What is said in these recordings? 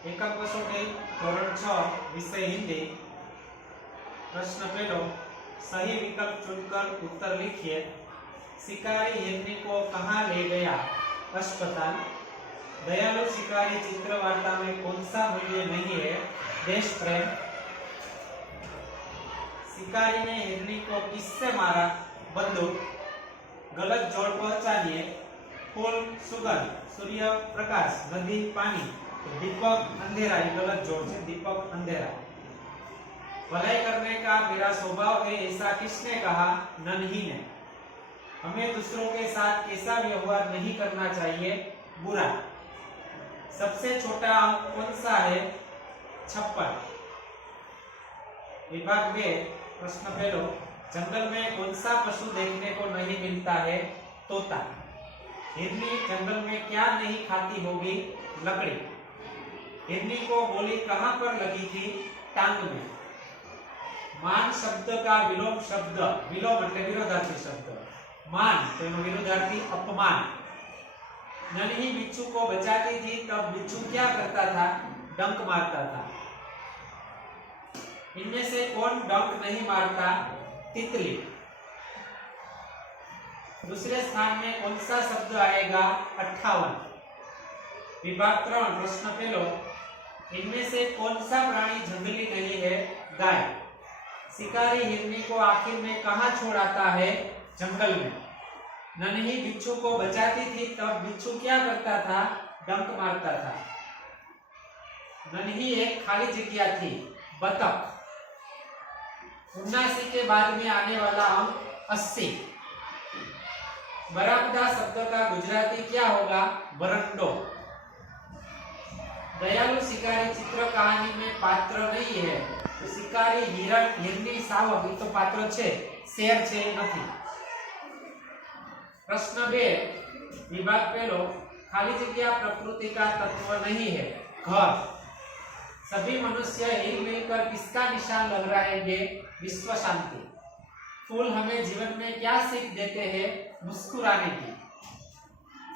एकम कसोटी धोरण 6 विषय हिंदी। प्रश्न पहलो, सही विकल्प चुनकर उत्तर लिखिए। शिकारी हिरनी को कहाँ ले गया? अस्पताल। दयालु शिकारी चित्र वार्ता में कौन सा मूल्य नहीं है? देश प्रेम। शिकारी ने हिरनी को किससे मारा? बंदूक। गलत जोड़ पहचानिए। फूल सुगंध, सूर्य प्रकाश, नदी पानी, तो दीपक अंधेरा। ये गलत जोड़ है, दीपक अंधेरा। भलाई करने का मेरा स्वभाव है, ऐसा किसने कहा? नन्ही ने। हमें दूसरों के साथ कैसा व्यवहार नहीं करना चाहिए? बुरा। सबसे छोटा अंक कौन सा है? 56। विभाग 2 प्रश्न पहलो, जंगल में कौन सा पशु देखने को नहीं मिलता है? तोता। हिरनी जंगल में क्या नहीं खाती होगी? लकड़ी। हिरनी को गोली कहाँ पर लगी थी? टांग में। मान शब्द का विलोम शब्द, विलोम એટલે વિરોધાર્થી શબ્દ, मान તેનો વિરોધાર્થી अपमान। नन्ही बिच्छू को बचाती थी तब बिच्छू क्या करता था? डंक मारता था। इनमें से कौन डंक नहीं मारता? तितली। दूसरे स्थान में कौन सा शब्द आएगा? 58। विभाग 3 प्रश्न पहलो, इनमें से कौन सा प्राणी जंगली नहीं है? गाय। शिकारी हिरनी को आखिर में कहाँ छोड़ आता है? जंगल में। नन्ही बिच्छू को बचाती थी तब बिच्छू क्या करता था? डंक मारता था। नन्ही एक खाली जगह थी। बतख। 79 के बाद में आने वाला अंक 80। बरामदा शब्द का गुजराती क्या होगा? बरंडो। दयालु शिकारी चित्र कहानी में पात्र नहीं है, तो शिकारी हिरण, हिरनी, सावक ये तो पात्र छे, शेर छे नहीं। प्रश्न 2 विभाग पहलो, खाली जगह प्रकृति का तत्व नहीं है। घर। सभी मनुष्य हिल मिलकर किसका निशान लहराएंगे? विश्व शांति। फूल हमें जीवन में क्या सीख देते हैं? मुस्कुराने की।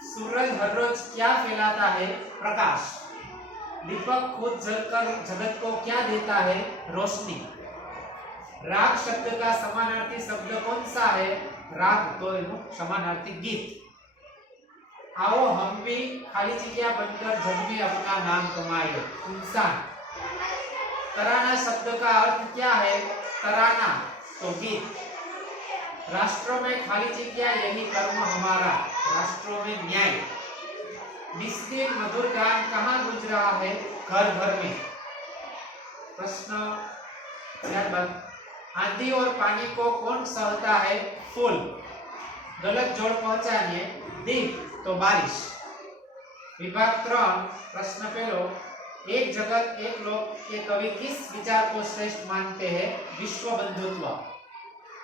सूरज हर रोज क्या फैलाता है? प्रकाश। दीपक खुद जलकर जगत को क्या देता है? रोशनी। राग शब्द का समानार्थी शब्द कौन सा है? राग तो समानार्थी गीत। आओ हम भी खाली जगह बनकर जग में अपना नाम कमाए। इंसान। तराना शब्द का अर्थ क्या है? तराना तो गीत। राष्ट्रों में खाली जगह यही कर्म हमारा, राष्ट्रों में न्याय। निस्तीर्ण मधुर गान कहाँ गुंज रहा है? घर घर में। प्रश्न त्यारबाद, आंधी और पानी को कौन सहता है? फूल। गलत जोड़ पहचानिए। दीप तो बारिश। विभाग 3 प्रश्न पहलो, एक जगत एक लोक के कवि किस विचार को श्रेष्ठ मानते हैं? विश्व बंधुत्व।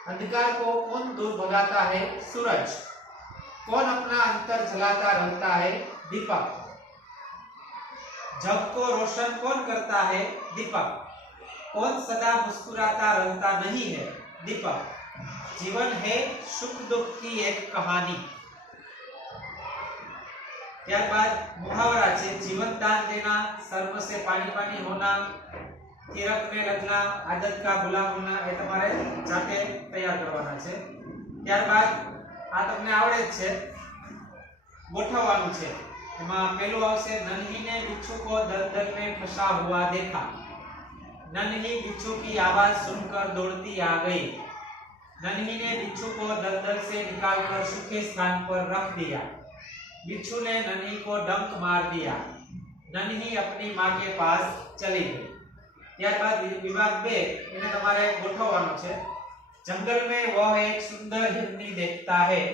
अंधकार को कौन दूर भगाता है? सूरज। कौन अपना अंतर जलाता रहता है? दीपक। जग को रोशन कौन करता है? दीपक। कौन सदा मुस्कुराता रहता नहीं है? दीपक। जीवन है सुख दुख की एक कहानी। त्यारबाद मुहावरा છે, जीवन दान देना, शर्म से पानी पानी होना, तिरक में लगना, आदत का गुलाम होना। એ તમારે જાતે તૈયાર કરવાના છે। ત્યારબાદ આ તમને આવડે જ છે, ગોઠવવાનું છે। એમાં પહેલું આવશે, नन्ही ने बिच्छू को दलदल में फंसा हुआ देखा। नन्ही बिच्छू की आवाज सुनकर दौड़ती आ गई। नन्ही ने बिच्छू को दलदल से निकालकर सूखे स्थान पर रख दिया। बिच्छू ने नन्ही को डंक मार दिया। नन्ही अपनी मां के पास चली गई। ત્યારબાદ વિભાગ 2 એને તમારે ગોઠવવાનો છે। जंगल में वह एक सुंदर हिरनी देखता है।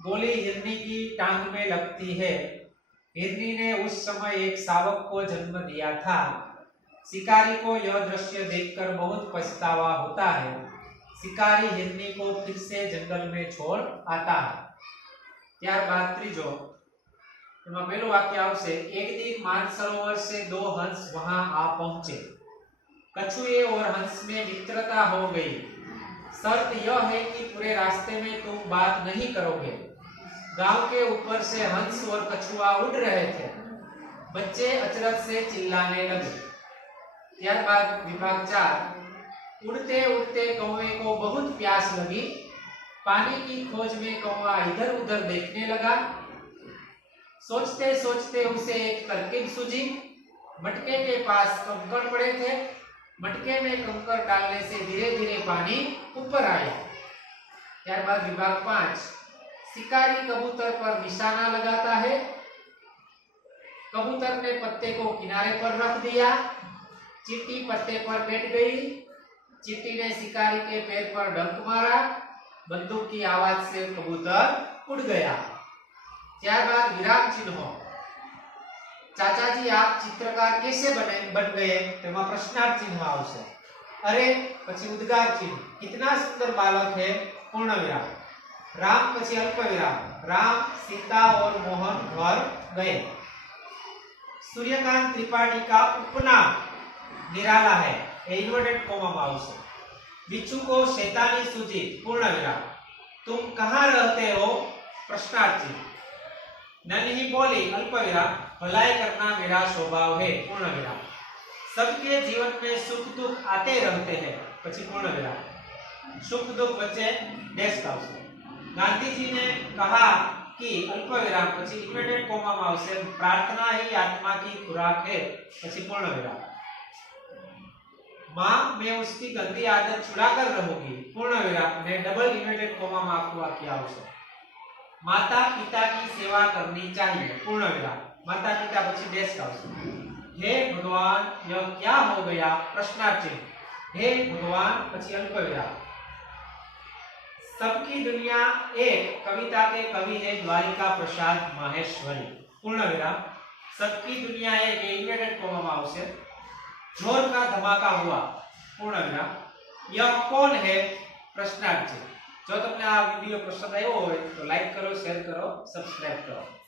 गोली हिरनी की टांग में लगती है। हिरनी ने उस समय एक शावक को जन्म दिया था। शिकारी को यह दृश्य देखकर बहुत पछतावा होता है। शिकारी हिरनी को फिर से जंगल में छोड़ आता है। ત્યારબાદ ત્રીજો, એમાં પહેલું વાક્ય આવશે, एक दिन मानसरोवर से 2 हंस वहां आ पहुंचे। कछुए और हंस में मित्रता हो गई। शर्त यह है कि पूरे रास्ते में तुम बात नहीं करोगे। गांव के ऊपर से हंस और कछुआ उड़ रहे थे। बच्चे अचरज से चिल्लाने लगे। त्यारबाद विभाग 4, उड़ते उड़ते कौवे को बहुत प्यास लगी। पानी की खोज में कौवा इधर उधर देखने लगा। सोचते सोचते उसे एक तरकीब सूझी। मटके के पास कंकड़ पड़े थे। मटके में कंकड़ डालने से धीरे धीरे पानी ऊपर आया। त्यारबाद विभाग 5, शिकारी कबूतर पर निशाना लगाता है। कबूतर ने पत्ते को किनारे पर रख दिया। चींटी पत्ते पर बैठ गई। चींटी ने शिकारी के पैर पर डंक मारा। बंदूक की आवाज से कबूतर उड़ गया। त्यारबाद विराम चिन्हों। चाचाजी आप चित्रकार कैसे बन गए? तेमा प्रश्नार्थ चिन्ह आवशे। अरे पछी उद्गार चिन्ह। कितना सुंदर बालक है, पूर्ण विराम। राम पछी अल्पविराम। राम, सीता और मोहन घर गए। सूर्यकांत त्रिपाठी का उपनाम निराला है, इन्वर्टेड कोमा में आवशे। बिच्छू को शैतानी सूझी, पूर्ण विराम। तुम कहाँ रहते हो? प्रश्नार्थ चिन्ह। नन्ही बोली, अल्पविराम, भलाई करना मेरा स्वभाव है, पूर्ण विराम। सबके जीवन में सुख दुख आते रहते हैं, पछी पूर्ण विराम। सुख दुख बच्चे डैश का आवशे। गांधी जी ने कहा कि अल्पविराम, पछी इन्वर्टेड कोमा में आवशे, प्रार्थना ही आत्मा की खुराक है, पछी पूर्ण विराम। मां, मैं उसकी गंदी आदत छुड़ाकर रहूंगी, पूर्ण विराम, मैं डबल इन्वर्टेड कोमा में आखुं वाक्य आवशे। माता पिता की सेवा करनी चाहिए, पूर्ण विराम। माता पिता पछी डैश का आवशे। हे भगवान, यह क्या हो गया? प्रश्नार्थ चिन्ह। हे भगवान, पछी अल्पविराम। सबकी दुनिया एक कविता के कवि है द्वारिका प्रसाद माहेश्वरी, पूर्ण विराम। सबकी दुनिया एक इन्वर्टेड कोमा में आवशे। जोर का धमाका हुआ, पूर्ण विराम। यह कौन है? प्रश्नार्थ चिन्ह। जो તમને આ વિડિયો પસંદ આવ્યો હોય તો લાઈક કરો, શેર કરો, સબસ્ક્રાઇબ કરો।